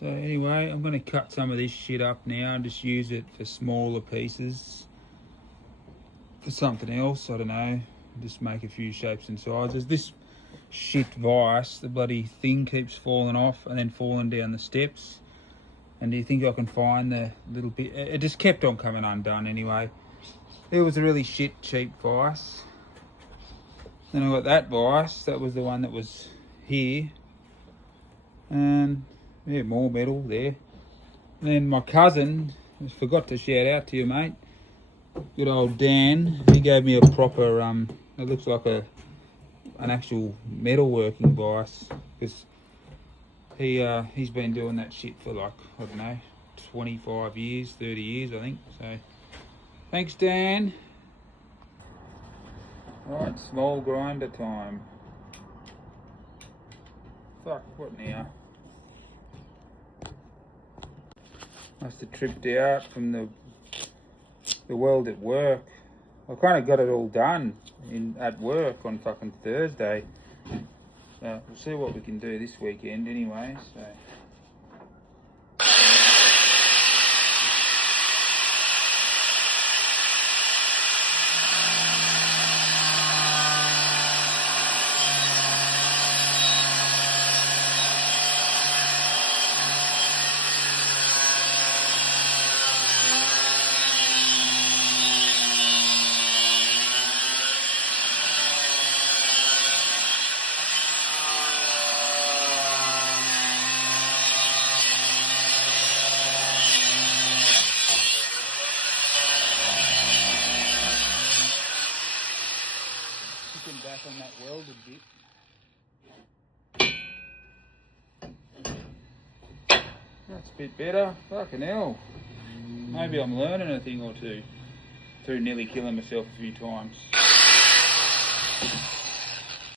So anyway, I'm going to cut some of this shit up now and just use it for smaller pieces. For something else, I don't know. Just make a few shapes and sizes. This shit vise, the bloody thing keeps falling off and then falling down the steps. And do you think I can find the little bit? It just kept on coming undone anyway. It was a really shit, cheap vise. Then I got that vise. That was the one that was here. And yeah, more metal there. And then my cousin, I forgot to shout out to you, mate. Good old Dan. He gave me a proper, it looks like an actual metalworking vise. Because he's been doing that shit for like, I don't know, 25 years, 30 years, I think. So, thanks, Dan. Right, small grinder time. Fuck, what now? Must have tripped out from the weld at work. I kind of got it all done at work on fucking Thursday. So we'll see what we can do this weekend anyway. So. Back on that welded bit. That's a bit better. Fucking hell. Maybe I'm learning a thing or two through nearly killing myself a few times.